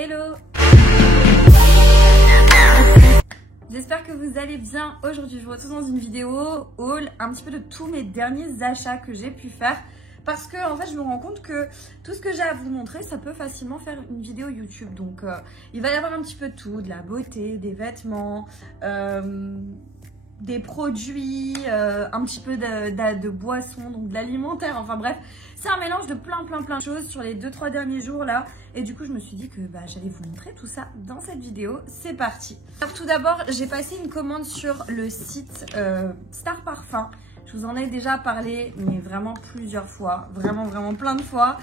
Hello! J'espère que vous allez bien. Aujourd'hui, je vous retrouve dans une vidéo haul un petit peu de tous mes derniers achats que j'ai pu faire. Parce que en fait, je me rends compte que tout ce que j'ai à vous montrer, ça peut facilement faire une vidéo YouTube. Donc, il va y avoir un petit peu de tout, de la beauté, des vêtements, des produits, un petit peu de boissons, donc de l'alimentaire, enfin bref. C'est un mélange de plein de choses sur les 2-3 derniers jours là. Et du coup, je me suis dit que j'allais vous montrer tout ça dans cette vidéo. C'est parti. Alors tout d'abord, j'ai passé une commande sur le site Star Parfum. Je vous en ai déjà parlé, mais vraiment plusieurs fois, vraiment plein de fois.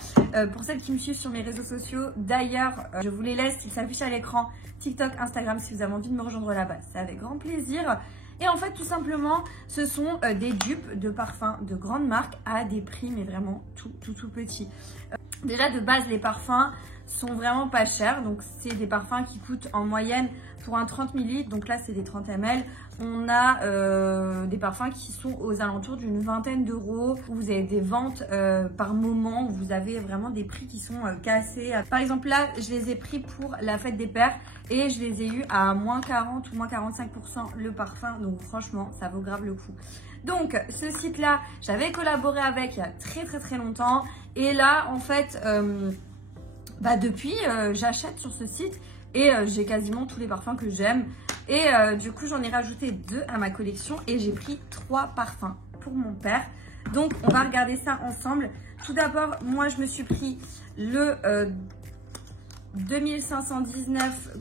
Pour celles qui me suivent sur mes réseaux sociaux, d'ailleurs, je vous les laisse, ils s'affichent à l'écran, TikTok, Instagram, si vous avez envie de me rejoindre là-bas, c'est avec grand plaisir. Et en fait, tout simplement, ce sont des dupes de parfums de grandes marques à des prix, mais vraiment tout petits. Déjà, de base, les parfums sont vraiment pas chers. Donc, c'est des parfums qui coûtent en moyenne pour un 30 ml. Donc là, c'est des 30 ml. On a des parfums qui sont aux alentours d'une vingtaine d'euros. Vous avez des ventes par moment où vous avez vraiment des prix qui sont cassés. Par exemple, là, je les ai pris pour la fête des pères et je les ai eu à moins 40 ou moins 45% le parfum. Donc franchement, ça vaut grave le coup. Donc, ce site-là, j'avais collaboré avec il y a très longtemps. Et là, en fait, depuis, j'achète sur ce site et j'ai quasiment tous les parfums que j'aime. Et du coup, j'en ai rajouté 2 à ma collection et j'ai pris 3 parfums pour mon père. Donc, on va regarder ça ensemble. Tout d'abord, moi, je me suis pris le 2519,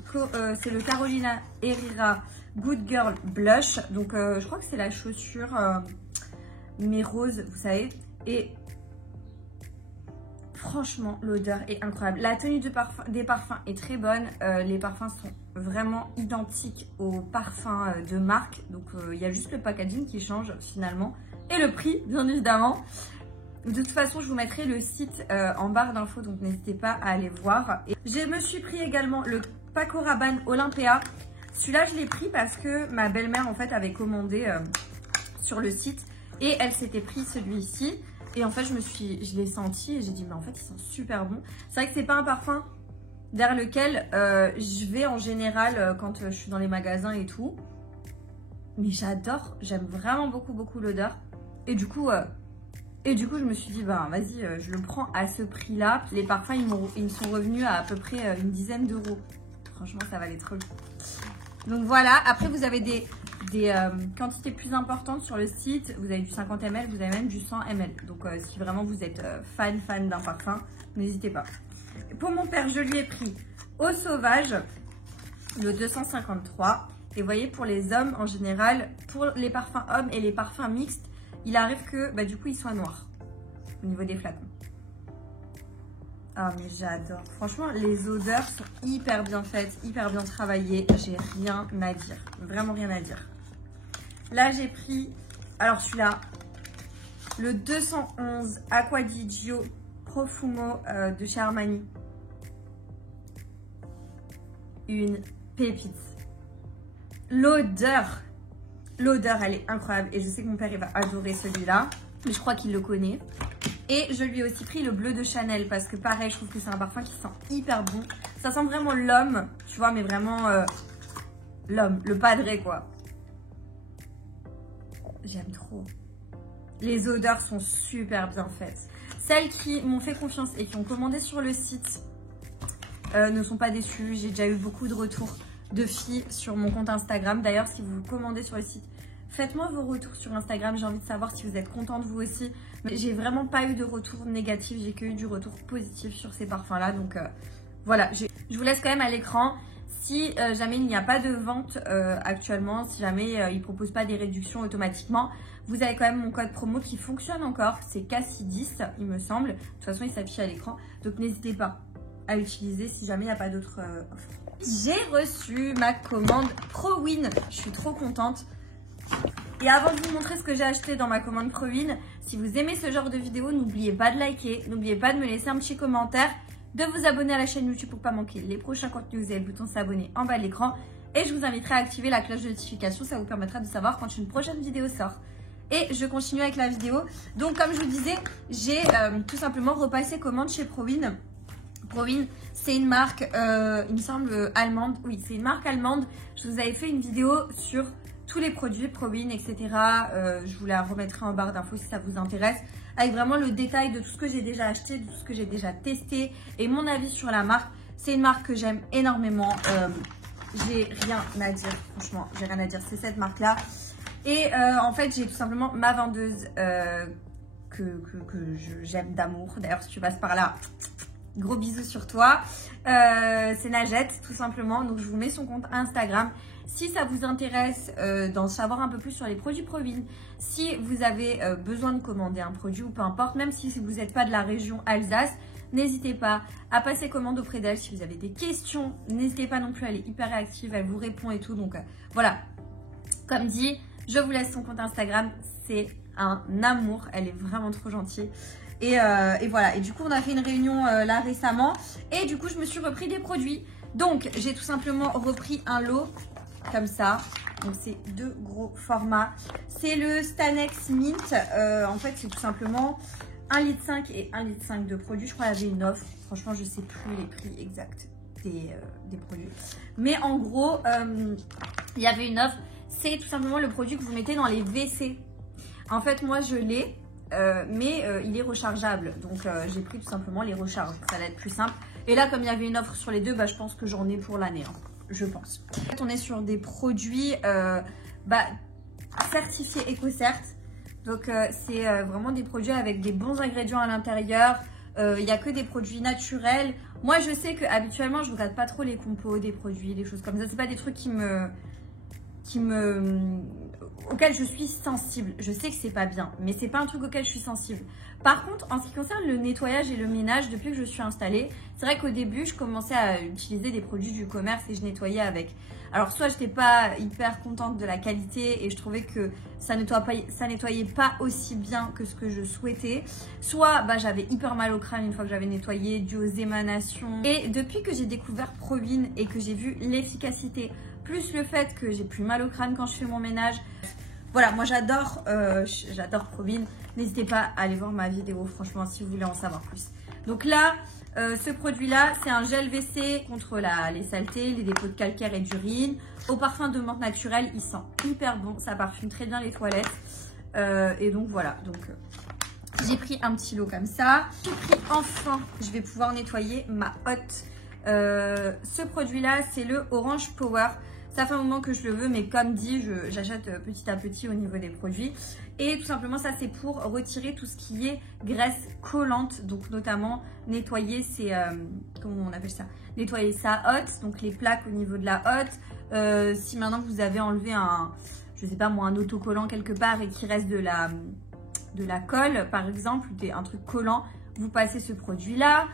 c'est le Carolina Herrera Good Girl Blush. Donc, je crois que c'est la chaussure mais rose, vous savez. Et franchement, l'odeur est incroyable. La tenue des parfums est très bonne. Les parfums sont vraiment identiques aux parfums de marque. Donc, il y a juste le packaging qui change finalement. Et le prix, bien évidemment. De toute façon, je vous mettrai le site en barre d'infos. Donc, n'hésitez pas à aller voir. Et je me suis pris également le Paco Rabanne Olympia. Celui-là, je l'ai pris parce que ma belle-mère, en fait, avait commandé sur le site. Et elle s'était pris celui-ci. Et en fait, je l'ai senti et j'ai dit, mais en fait, il sent super bon. C'est vrai que c'est pas un parfum vers lequel je vais en général quand je suis dans les magasins et tout. Mais j'adore, j'aime vraiment beaucoup l'odeur. Et du coup, je me suis dit, vas-y, je le prends à ce prix-là. Les parfums, ils me sont revenus à peu près une dizaine d'euros. Franchement, ça valait trop le coup. Donc voilà, après, vous avez des quantités plus importantes sur le site. Vous avez du 50 ml, vous avez même du 100 ml. Donc si vraiment vous êtes fan d'un parfum, n'hésitez pas. Pour mon père, je lui ai pris Eau Sauvage, le 253. Et vous voyez, pour les hommes en général, pour les parfums hommes et les parfums mixtes, il arrive que du coup ils soient noirs au niveau des flacons. Ah mais j'adore. Franchement, les odeurs sont hyper bien faites, hyper bien travaillées. J'ai rien à dire. Vraiment rien à dire. Là, j'ai pris, alors celui-là, le 211 Acqua di Gio Profumo de chez Armani. Une pépite. L'odeur, elle est incroyable. Et je sais que mon père, il va adorer celui-là. Mais je crois qu'il le connaît. Et je lui ai aussi pris le bleu de Chanel parce que pareil, je trouve que c'est un parfum qui sent hyper bon. Ça sent vraiment l'homme, tu vois, mais vraiment l'homme, le padré quoi. J'aime trop. Les odeurs sont super bien faites. Celles qui m'ont fait confiance et qui ont commandé sur le site ne sont pas déçues. J'ai déjà eu beaucoup de retours de filles sur mon compte Instagram. D'ailleurs, si vous commandez sur le site, faites-moi vos retours sur Instagram. J'ai envie de savoir si vous êtes content de vous aussi. Mais j'ai vraiment pas eu de retour négatif. J'ai que eu du retour positif sur ces parfums-là. Donc voilà, je vous laisse quand même à l'écran. Si jamais il n'y a pas de vente actuellement, si jamais ils ne proposent pas des réductions automatiquement, vous avez quand même mon code promo qui fonctionne encore. C'est Cassie10, il me semble. De toute façon, il s'affiche à l'écran. Donc n'hésitez pas à l'utiliser si jamais il n'y a pas d'autres offres. J'ai reçu ma commande ProWin. Je suis trop contente. Et avant de vous montrer ce que j'ai acheté dans ma commande ProWin, si vous aimez ce genre de vidéo, n'oubliez pas de liker, n'oubliez pas de me laisser un petit commentaire, de vous abonner à la chaîne YouTube pour ne pas manquer les prochains contenus. Vous avez le bouton s'abonner en bas de l'écran et je vous inviterai à activer la cloche de notification, ça vous permettra de savoir quand une prochaine vidéo sort. Et je continue avec la vidéo. Donc comme je vous disais, j'ai tout simplement repassé commande chez ProWin ProWin, c'est une marque, il me semble, allemande. Oui, c'est une marque allemande. Je vous avais fait une vidéo sur tous les produits ProWin, etc. Je vous la remettrai en barre d'infos si ça vous intéresse. Avec vraiment le détail de tout ce que j'ai déjà acheté, de tout ce que j'ai déjà testé et mon avis sur la marque. C'est une marque que j'aime énormément. J'ai rien à dire, franchement, j'ai rien à dire. C'est cette marque-là. Et en fait, j'ai tout simplement ma vendeuse que j'aime d'amour. D'ailleurs, si tu passes par là, gros bisous sur toi. C'est Najette, tout simplement. Donc, je vous mets son compte Instagram. Si ça vous intéresse d'en savoir un peu plus sur les produits ProWin, si vous avez besoin de commander un produit ou peu importe, même si vous n'êtes pas de la région Alsace, n'hésitez pas à passer commande auprès d'elle. Si vous avez des questions, n'hésitez pas non plus, elle est hyper réactive, elle vous répond et tout. Donc voilà, comme dit, je vous laisse son compte Instagram, c'est un amour, elle est vraiment trop gentille. Et voilà, et du coup on a fait une réunion là récemment et du coup je me suis repris des produits. Donc j'ai tout simplement repris un lot comme ça. Donc c'est 2 gros formats. C'est le Stanex Mint. En fait c'est tout simplement 1,5 litre et 1,5 litre de produits. Je crois qu'il y avait une offre. Franchement je sais plus les prix exacts des produits. Mais en gros il y avait une offre. C'est tout simplement le produit que vous mettez dans les WC. En fait moi je l'ai. Mais il est rechargeable, donc j'ai pris tout simplement les recharges, ça va être plus simple. Et là comme il y avait une offre sur les deux, bah, je pense que j'en ai pour l'année, hein, je pense. En fait on est sur des produits certifiés EcoCert, donc c'est vraiment des produits avec des bons ingrédients à l'intérieur. Il n'y a que des produits naturels. Moi je sais que habituellement je ne regarde pas trop les compos des produits, des choses comme ça, c'est pas des trucs auquel je suis sensible. Je sais que c'est pas bien, mais c'est pas un truc auquel je suis sensible. Par contre, en ce qui concerne le nettoyage et le ménage, depuis que je suis installée, c'est vrai qu'au début, je commençais à utiliser des produits du commerce et je nettoyais avec. Alors, soit j'étais pas hyper contente de la qualité et je trouvais que ça nettoyait pas aussi bien que ce que je souhaitais, soit j'avais hyper mal au crâne une fois que j'avais nettoyé, dû aux émanations. Et depuis que j'ai découvert ProWin et que j'ai vu l'efficacité, plus le fait que j'ai plus mal au crâne quand je fais mon ménage. Voilà, moi j'adore ProWin. N'hésitez pas à aller voir ma vidéo, franchement, si vous voulez en savoir plus. Donc là, ce produit-là, c'est un gel WC contre les saletés, les dépôts de calcaire et d'urine. Au parfum de menthe naturelle, il sent hyper bon. Ça parfume très bien les toilettes. Et donc voilà, j'ai pris un petit lot comme ça. J'ai pris enfin, je vais pouvoir nettoyer ma hotte. Ce produit-là, c'est le Orange Power. Ça fait un moment que je le veux, mais comme dit, j'achète petit à petit au niveau des produits. Et tout simplement, ça c'est pour retirer tout ce qui est graisse collante. Donc notamment nettoyer comment on appelle ça? Nettoyer sa hotte, donc les plaques au niveau de la hotte. Si maintenant vous avez enlevé je sais pas moi, un autocollant quelque part et qu'il reste de la colle, par exemple, un truc collant, vous passez ce produit-là.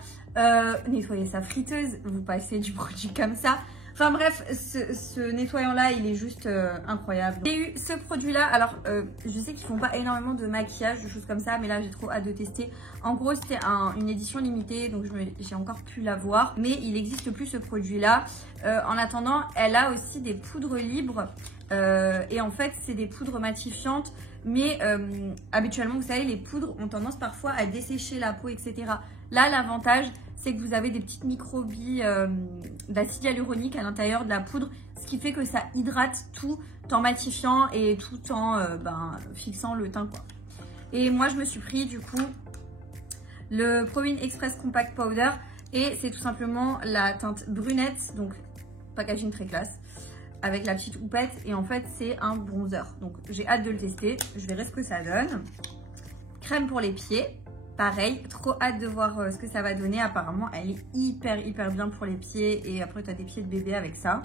Nettoyer sa friteuse, vous passez du produit comme ça. Enfin bref, ce nettoyant-là, il est juste incroyable. J'ai eu ce produit-là. Alors, je sais qu'ils font pas énormément de maquillage, de choses comme ça, mais là, j'ai trop hâte de tester. En gros, c'était une édition limitée, donc j'ai encore pu l'avoir. Mais il n'existe plus ce produit-là. En attendant, elle a aussi des poudres libres. Et en fait, c'est des poudres matifiantes. Mais habituellement, vous savez, les poudres ont tendance parfois à dessécher la peau, etc. Là, l'avantage, c'est que vous avez des petites microbilles d'acide hyaluronique à l'intérieur de la poudre, ce qui fait que ça hydrate tout en matifiant et tout en fixant le teint, quoi. Et moi, je me suis pris du coup le ProWin Express Compact Powder et c'est tout simplement la teinte brunette, donc packaging très classe, avec la petite houppette et en fait c'est un bronzer. Donc j'ai hâte de le tester, je verrai ce que ça donne. Crème pour les pieds. Pareil, trop hâte de voir ce que ça va donner. Apparemment, elle est hyper bien pour les pieds. Et après, tu as des pieds de bébé avec ça.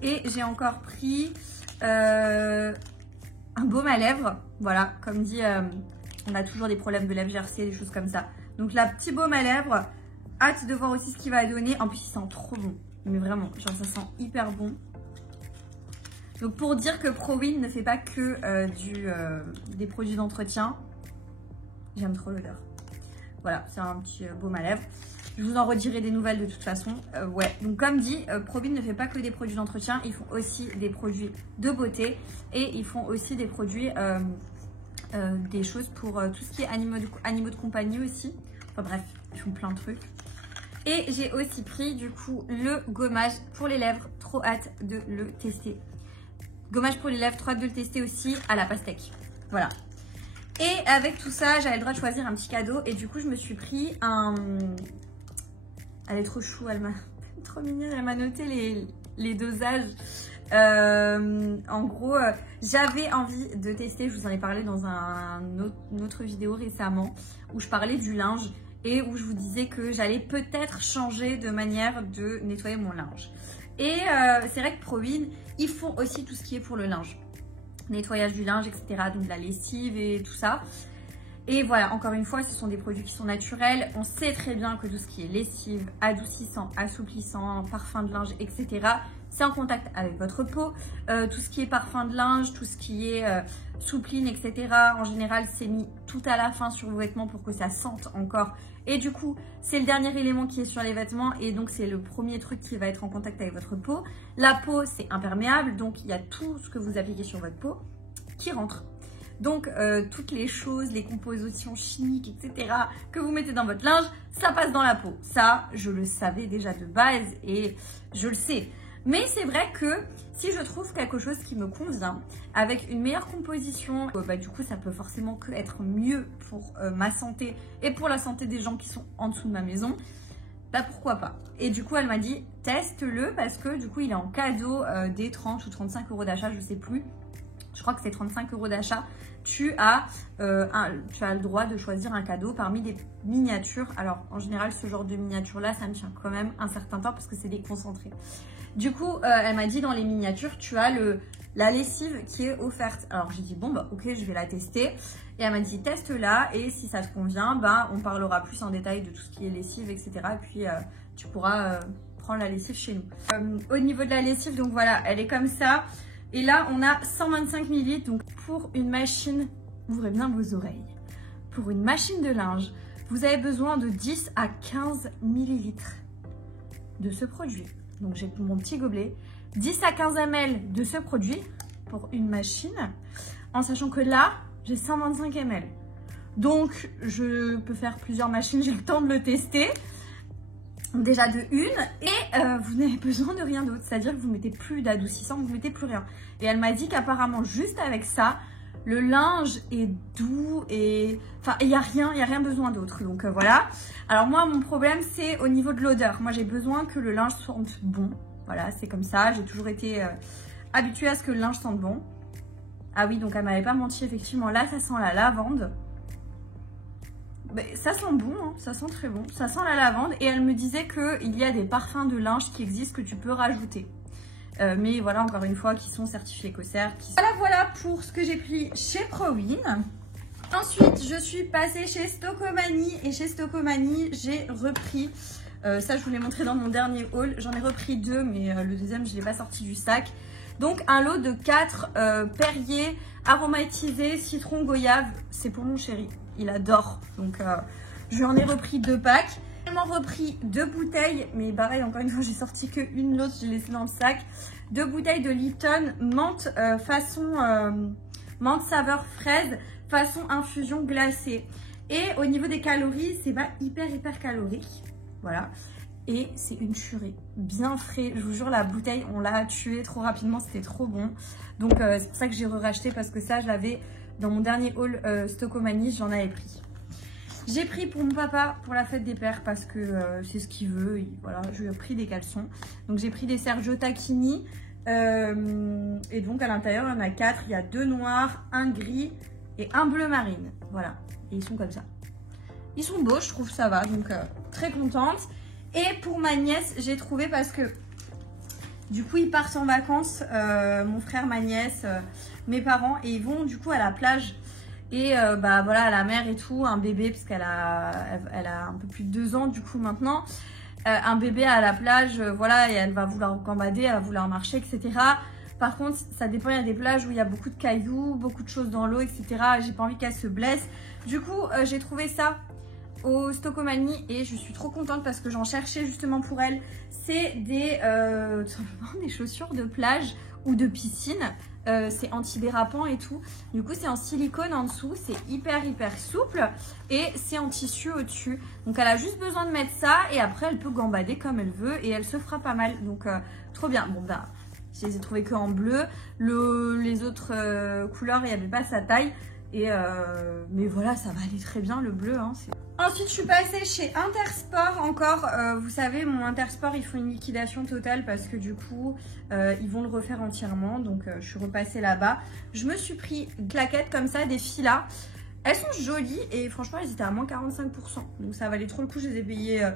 Et j'ai encore pris un baume à lèvres. Voilà, comme dit, on a toujours des problèmes de lèvres gercées, des choses comme ça. Donc, la petite baume à lèvres. Hâte de voir aussi ce qu'il va donner. En plus, il sent trop bon. Mais vraiment, genre, ça sent hyper bon. Donc, pour dire que ProWin ne fait pas que des produits d'entretien. J'aime trop l'odeur. Voilà, c'est un petit baume à lèvres. Je vous en redirai des nouvelles de toute façon. Ouais, donc comme dit, ProWin ne fait pas que des produits d'entretien. Ils font aussi des produits de beauté. Et ils font aussi des produits, des choses pour tout ce qui est animaux de compagnie aussi. Enfin bref, ils font plein de trucs. Et j'ai aussi pris du coup le gommage pour les lèvres, trop hâte de le tester. Gommage pour les lèvres, trop hâte de le tester aussi à la pastèque. Voilà. Et avec tout ça, j'avais le droit de choisir un petit cadeau et du coup, je me suis pris un... Elle est trop chou, elle m'a trop mignonne, elle m'a noté les dosages. En gros, j'avais envie de tester, je vous en ai parlé dans une autre vidéo récemment, où je parlais du linge et où je vous disais que j'allais peut-être changer de manière de nettoyer mon linge. Et c'est vrai que ProWin, ils font aussi tout ce qui est pour le linge. Nettoyage du linge, etc. Donc de la lessive et tout ça. Et voilà, encore une fois, ce sont des produits qui sont naturels. On sait très bien que tout ce qui est lessive, adoucissant, assouplissant, parfum de linge, etc. c'est en contact avec votre peau. Tout ce qui est parfum de linge, tout ce qui est soupline, etc. en général, c'est mis tout à la fin sur vos vêtements pour que ça sente encore. Et du coup, c'est le dernier élément qui est sur les vêtements et donc c'est le premier truc qui va être en contact avec votre peau. La peau, c'est imperméable, donc il y a tout ce que vous appliquez sur votre peau qui rentre. Donc, toutes les choses, les compositions chimiques, etc. que vous mettez dans votre linge, ça passe dans la peau. Ça, je le savais déjà de base et je le sais. Mais c'est vrai que si je trouve quelque chose qui me convient, avec une meilleure composition, du coup, ça peut forcément que être mieux pour ma santé et pour la santé des gens qui sont en dessous de ma maison. Bah pourquoi pas. Et du coup, elle m'a dit, teste-le parce que du coup, il est en cadeau des 30 ou 35 euros d'achat, je sais plus. Je crois que c'est 35 euros d'achat. Tu as le droit de choisir un cadeau parmi des miniatures. Alors, en général, ce genre de miniatures-là, ça me tient quand même un certain temps parce que c'est des concentrés. Du coup, elle m'a dit dans les miniatures, tu as la lessive qui est offerte. Alors, j'ai dit, bon, bah ok, je vais la tester. Et elle m'a dit, teste-la et si ça te convient, bah, on parlera plus en détail de tout ce qui est lessive, etc. Et puis, tu pourras prendre la lessive chez nous. Au niveau de la lessive, donc voilà, elle est comme ça. Et là, on a 125 ml. Donc, pour une machine, ouvrez bien vos oreilles. Pour une machine de linge, vous avez besoin de 10 à 15 ml de ce produit. Donc, j'ai mon petit gobelet. 10 à 15 ml de ce produit pour une machine. En sachant que là, j'ai 125 ml. Donc, je peux faire plusieurs machines. J'ai le temps de le tester. Déjà de une, et vous n'avez besoin de rien d'autre, c'est-à-dire que vous ne mettez plus d'adoucissant, vous ne mettez plus rien. Et elle m'a dit qu'apparemment, juste avec ça, le linge est doux et... Enfin, il n'y a rien besoin d'autre, donc voilà. Alors moi, mon problème, c'est au niveau de l'odeur. Moi, j'ai besoin que le linge sente bon, voilà, c'est comme ça. J'ai toujours été habituée à ce que le linge sente bon. Ah oui, donc elle m'avait pas menti, effectivement, là, ça sent la lavande. Ça sent bon, hein, ça sent très bon, ça sent la lavande et elle me disait qu'il y a des parfums de linge qui existent que tu peux rajouter. Mais voilà, encore une fois, qui sont certifiés Écossaire. Voilà pour ce que j'ai pris chez ProWin. Ensuite, je suis passée chez Stockomanie et chez Stockomanie, j'ai repris, ça je vous l'ai montré dans mon dernier haul, j'en ai repris 2 mais le deuxième je ne l'ai pas sorti du sac. Donc un lot de 4 Perrier aromatisés citron goyave, c'est pour mon chéri. Il adore, donc je lui en ai repris 2 packs. J'ai également repris 2 bouteilles, mais pareil, encore une fois, j'ai sorti qu'une, l'autre, j'ai laissé dans le sac. 2 bouteilles de Lipton menthe menthe saveur fraise, façon infusion glacée. Et au niveau des calories, c'est pas hyper calorique, voilà. Et c'est une tuerie, bien frais. Je vous jure, la bouteille, on l'a tuée trop rapidement, c'était trop bon. Donc c'est pour ça que j'ai re-racheté parce que ça, je l'avais... Dans mon dernier haul Stockomanie, j'en avais pris. J'ai pris pour mon papa pour la fête des pères parce que c'est ce qu'il veut. Voilà, je lui ai pris des caleçons. Donc j'ai pris des Sergio Tacchini. Et donc à l'intérieur, il y en a 4. Il y a 2 noirs, 1 gris et 1 bleu marine. Voilà. Et ils sont comme ça. Ils sont beaux, je trouve, ça va. Donc très contente. Et pour ma nièce, j'ai trouvé parce que du coup, ils partent en vacances. Mon frère, ma nièce... mes parents, et ils vont du coup à la plage et voilà, à la mer et tout, un bébé parce qu'elle a un peu plus de 2 ans du coup maintenant, un bébé à la plage, voilà, et elle va vouloir gambader, elle va vouloir marcher, etc. Par contre, ça dépend, il y a des plages où il y a beaucoup de cailloux, beaucoup de choses dans l'eau, etc. J'ai pas envie qu'elle se blesse. Du coup, j'ai trouvé ça au Stockomanie et je suis trop contente parce que j'en cherchais justement pour elle. C'est des chaussures de plage ou de piscine. C'est antidérapant et tout. Du coup, c'est en silicone en dessous. C'est hyper souple. Et c'est en tissu au-dessus. Donc, elle a juste besoin de mettre ça. Et après, elle peut gambader comme elle veut. Et elle se fera pas mal. Donc, trop bien. Bon, bah, je les ai trouvés que en bleu. Les autres couleurs, il n'y avait pas sa taille. Mais voilà, ça va aller très bien le bleu. Hein, ensuite, je suis passée chez Intersport encore. Vous savez, mon Intersport, ils font une liquidation totale parce que du coup, ils vont le refaire entièrement. Donc, je suis repassée là-bas. Je me suis pris une claquette comme ça, des filas. Elles sont jolies et franchement, elles étaient à moins 45%. Donc, ça valait trop le coup. Je les ai payées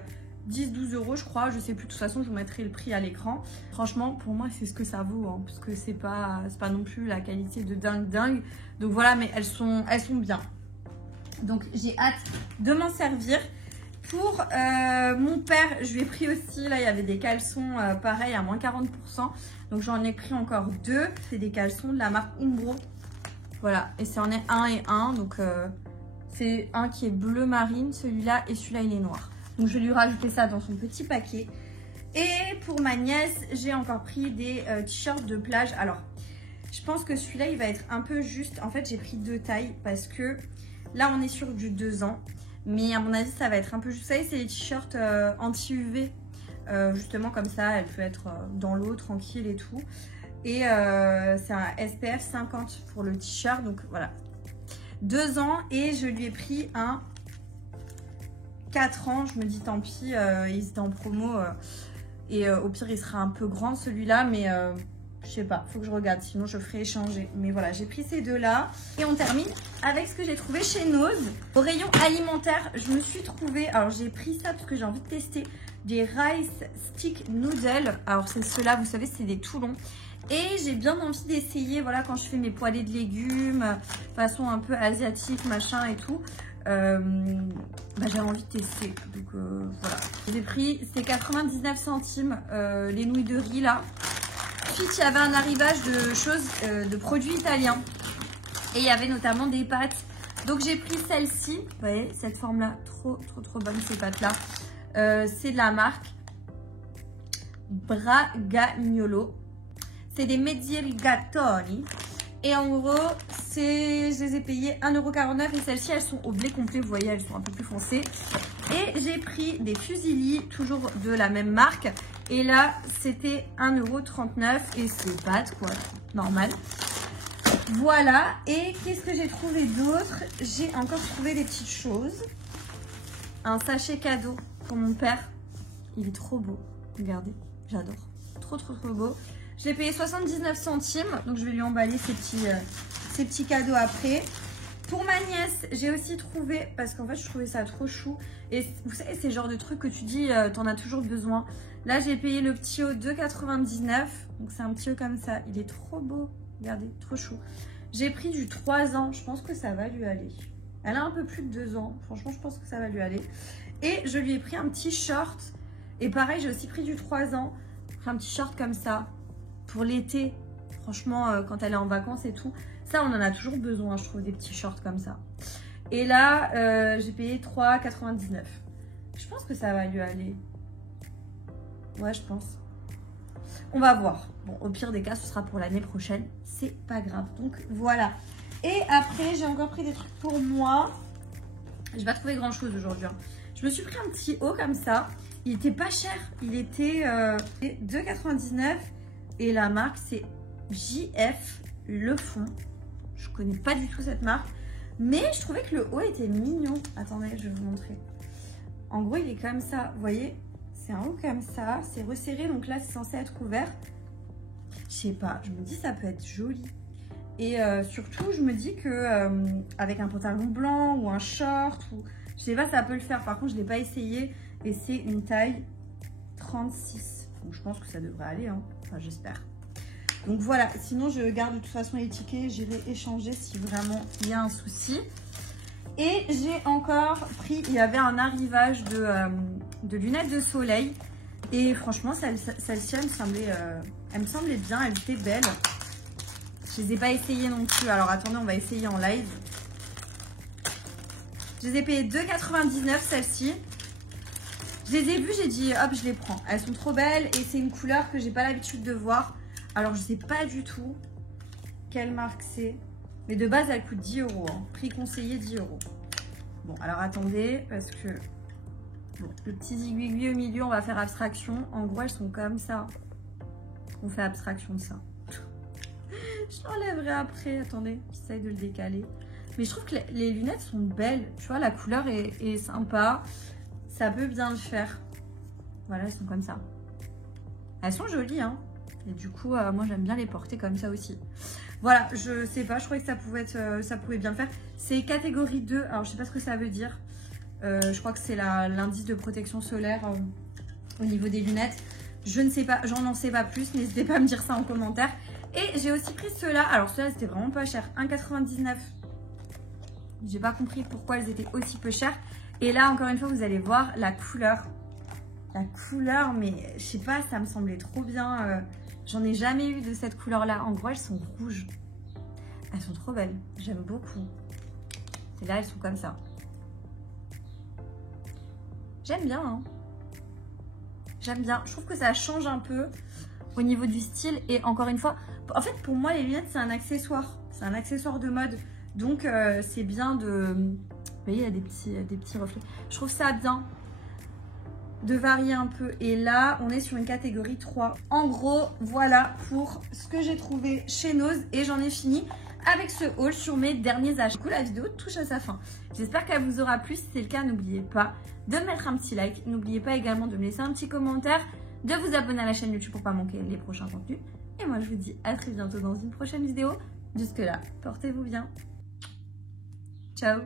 10-12 euros, je crois. Je sais plus. De toute façon, je vous mettrai le prix à l'écran. Franchement, pour moi, c'est ce que ça vaut. Hein, parce que c'est pas non plus la qualité de dingue. Donc voilà, mais elles sont bien. Donc j'ai hâte de m'en servir. Pour mon père, je lui ai pris aussi, là il y avait des caleçons pareil à moins 40%. Donc j'en ai pris encore 2. C'est des caleçons de la marque Umbro. Voilà, et c'est en est 1 et 1. Donc c'est un qui est bleu marine, celui-là, et celui-là il est noir. Donc je vais lui rajouter ça dans son petit paquet. Et pour ma nièce, j'ai encore pris des t-shirts de plage. Alors, je pense que celui-là, il va être un peu juste. En fait, j'ai pris 2 tailles parce que là, on est sur du 2 ans. Mais à mon avis, ça va être un peu juste. Vous savez, c'est les t-shirts anti-UV. Justement, comme ça, elle peut être dans l'eau, tranquille et tout. Et c'est un SPF 50 pour le t-shirt. Donc, voilà. 2 ans. Et je lui ai pris un 4 ans. Je me dis, tant pis, il était en promo. Et au pire, il sera un peu grand, celui-là. Mais... je sais pas, faut que je regarde, sinon je ferai échanger. Mais voilà, j'ai pris ces 2 là. Et on termine avec ce que j'ai trouvé chez Nose. Au rayon alimentaire, je me suis trouvé, alors j'ai pris ça parce que j'ai envie de tester des rice stick noodles. Alors c'est ceux-là, vous savez, c'est des Toulons. Et j'ai bien envie d'essayer, voilà, quand je fais mes poêlées de légumes, façon un peu asiatique, machin et tout. J'ai envie de tester. Donc voilà. J'ai pris, c'était 99 centimes les nouilles de riz là. Ensuite, il y avait un arrivage de choses, de produits italiens. Et il y avait notamment des pâtes. Donc, j'ai pris celle-ci. Vous voyez, cette forme-là, trop bonne, ces pâtes-là. C'est de la marque Bragagnolo. C'est des Medierigatoni. Et en gros, je les ai payées 1,49 € et celles-ci, elles sont au blé complet. Vous voyez, elles sont un peu plus foncées. Et j'ai pris des fusilli, toujours de la même marque. Et là, c'était 1,39 € et c'est pâtes, quoi, normal. Voilà, et qu'est-ce que j'ai trouvé d'autre? J'ai encore trouvé des petites choses. Un sachet cadeau pour mon père. Il est trop beau, regardez, j'adore. Trop beau. Je l'ai payé 79 centimes, donc je vais lui emballer ces petits cadeaux après. Pour ma nièce, j'ai aussi trouvé, parce qu'en fait, je trouvais ça trop chou. Et vous savez, c'est le genre de truc que tu dis, t'en as toujours besoin. Là, j'ai payé le petit haut 2,99 €. Donc, c'est un petit haut comme ça. Il est trop beau. Regardez, trop chou. J'ai pris du 3 ans. Je pense que ça va lui aller. Elle a un peu plus de 2 ans. Franchement, je pense que ça va lui aller. Et je lui ai pris un petit short. Et pareil, j'ai aussi pris du 3 ans. Un petit short comme ça. Pour l'été. Franchement, quand elle est en vacances et tout. Ça, on en a toujours besoin, je trouve, des petits shorts comme ça. Et là, j'ai payé 3,99 €. Je pense que ça va lui aller. Ouais, je pense. On va voir. Bon, au pire des cas, ce sera pour l'année prochaine. C'est pas grave. Donc, voilà. Et après, j'ai encore pris des trucs pour moi. Je vais pas trouver grand-chose aujourd'hui. Hein. Je me suis pris un petit haut comme ça. Il était pas cher. Il était 2,99 €. Et la marque, c'est JF Le Fond. Je connais pas du tout cette marque. Mais je trouvais que le haut était mignon. Attendez, je vais vous montrer. En gros, il est comme ça. Vous voyez ? C'est un haut comme ça, c'est resserré, donc là c'est censé être ouvert. Je sais pas, je me dis ça peut être joli. Et surtout, je me dis que avec un pantalon blanc ou un short, ou je sais pas, ça peut le faire. Par contre, je l'ai pas essayé et c'est une taille 36. Donc je pense que ça devrait aller, hein. Enfin j'espère. Donc voilà, sinon je garde de toute façon les tickets, j'irai échanger si vraiment il y a un souci. Et j'ai encore pris, il y avait un arrivage de lunettes de soleil. Et franchement, celle-ci, elle me semblait bien, elle était belle. Je les ai pas essayées non plus. Alors attendez, on va essayer en live. Je les ai payées 2,99 € celles-ci. Je les ai vues, j'ai dit hop, je les prends. Elles sont trop belles et c'est une couleur que j'ai pas l'habitude de voir. Alors, je sais pas du tout quelle marque c'est. Mais de base, elle coûte 10 €. Hein. Prix conseillé, 10 €. Bon, alors attendez, parce que... Bon, le petit aiguille au milieu, on va faire abstraction. En gros, elles sont comme ça. On fait abstraction de ça. Je l'enlèverai après. Attendez, j'essaye de le décaler. Mais je trouve que les lunettes sont belles. Tu vois, la couleur est sympa. Ça peut bien le faire. Voilà, elles sont comme ça. Elles sont jolies, hein. Et du coup, moi, j'aime bien les porter comme ça aussi. Voilà, je sais pas, je trouvais que ça pouvait bien le faire. C'est catégorie 2. Alors, je sais pas ce que ça veut dire. Je crois que c'est l'indice de protection solaire au niveau des lunettes. Je ne sais pas, j'en sais pas plus. N'hésitez pas à me dire ça en commentaire. Et j'ai aussi pris ceux-là. Alors, ceux-là, c'était vraiment pas cher. 1,99 €. J'ai pas compris pourquoi elles étaient aussi peu chères. Et là, encore une fois, vous allez voir la couleur. La couleur, mais je sais pas, ça me semblait trop bien. J'en ai jamais eu de cette couleur-là. En gros, elles sont rouges. Elles sont trop belles. J'aime beaucoup. Et là, elles sont comme ça. J'aime bien, hein. J'aime bien. Je trouve que ça change un peu au niveau du style. Et encore une fois, en fait, pour moi, les lunettes, c'est un accessoire. C'est un accessoire de mode. Donc, c'est bien de... Vous voyez, il y a des petits reflets. Je trouve ça bien de varier un peu. Et là, on est sur une catégorie 3. En gros, voilà pour ce que j'ai trouvé chez Nose. Et j'en ai fini avec ce haul sur mes derniers achats. Du coup, la vidéo touche à sa fin. J'espère qu'elle vous aura plu. Si c'est le cas, n'oubliez pas de mettre un petit like. N'oubliez pas également de me laisser un petit commentaire, de vous abonner à la chaîne YouTube pour ne pas manquer les prochains contenus. Et moi, je vous dis à très bientôt dans une prochaine vidéo. Jusque là, portez-vous bien. Ciao.